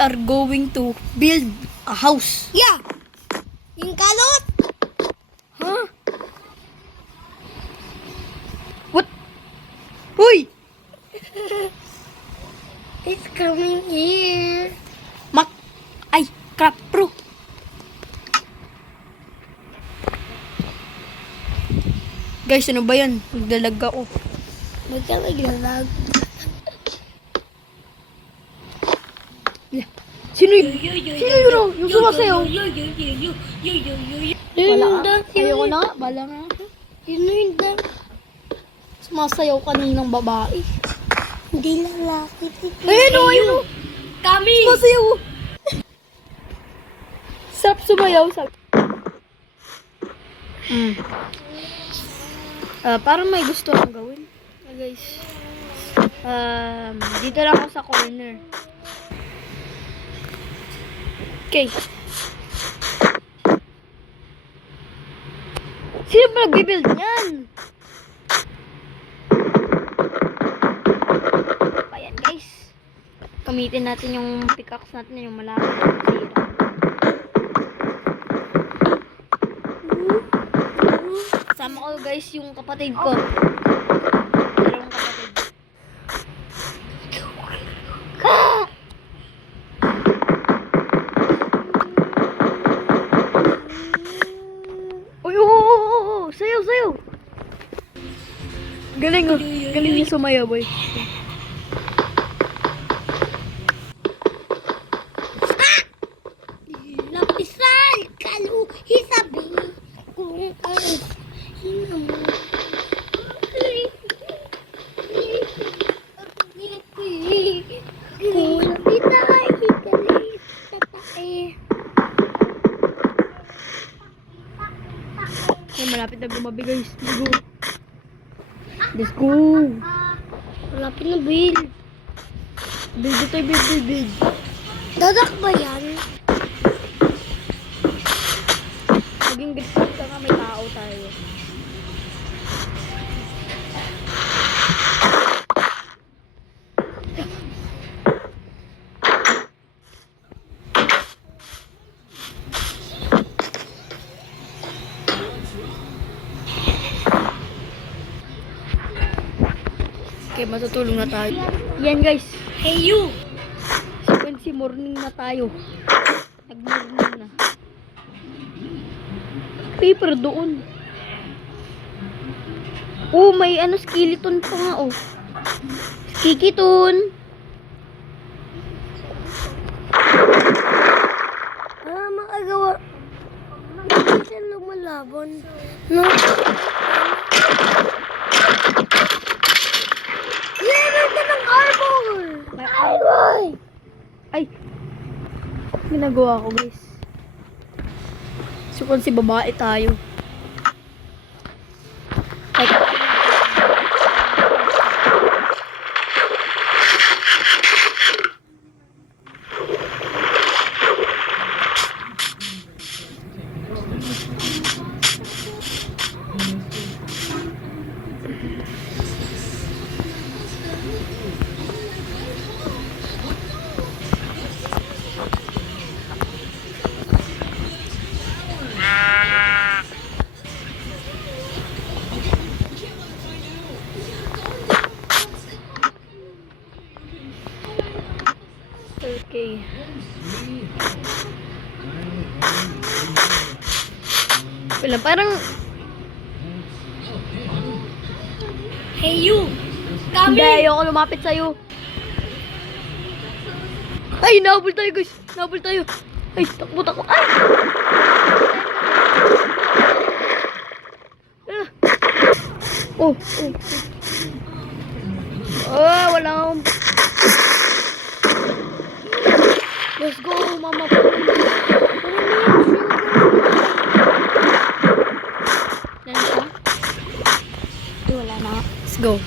are going to build a house. Yeah! Yung kalot! Huh? What? Hoy! It's coming here. Ay, crap, bro. Guys, ano ba yan? Nagdalag ako. Ba't ka naglalag? Sino yun? Sino yun? Yung sumasayaw? Wala ka? Ayoko na nga. Bala na ako. Sino yun daw? Sumasayaw kaninang babae. Hindi lalaki. Ayun o, ayun o. Kami! Sumasayaw. Sarap sumayaw. Parang may gusto akong gawin. Guys. Dito lang ako sa corner. Okay. Sino ba nagbibuild niyan? Ayan guys. Gamitin natin yung pickaxe natin, yung malaki. Kasama ko guys yung kapatid ko. Dalawang kapatid. Uy, oo, sayaw, sayaw. Galing, oh. Galing yung sumayaw, boy. Lapisan! Kalu! Hisabi! Kung ang hinamo. Kung lapitay, ikalit, tatay. Ay, malapit na gumabi, guys. Let's go. Let's go. Malapit na, Bill. Build tayo, build. Dadak ba yan? Maging gritty ka nga, may tao tayo. Okay, matutulong na tayo. Yan guys. Hey, you! Sequence morning na tayo. Nag-morning na. Paper doon. Oh, may ano, skeleton pa nga, oh. Skeleton. Makagawa. Hindi siya lumalaban. No? Meron ka ng armor! Ay! Ay! Ginagawa ko, guys. So, kung si babae tayo. Ay. Okay. Wala, parang... Hey, you! Hindi, ayoko lumapit sa'yo. Ay, nahabol tayo, guys. Nahabol tayo. Ay, takbo. Ay! Ah. Oh. Oh, wala akong... Let's go, mama. Wala na. Let's go.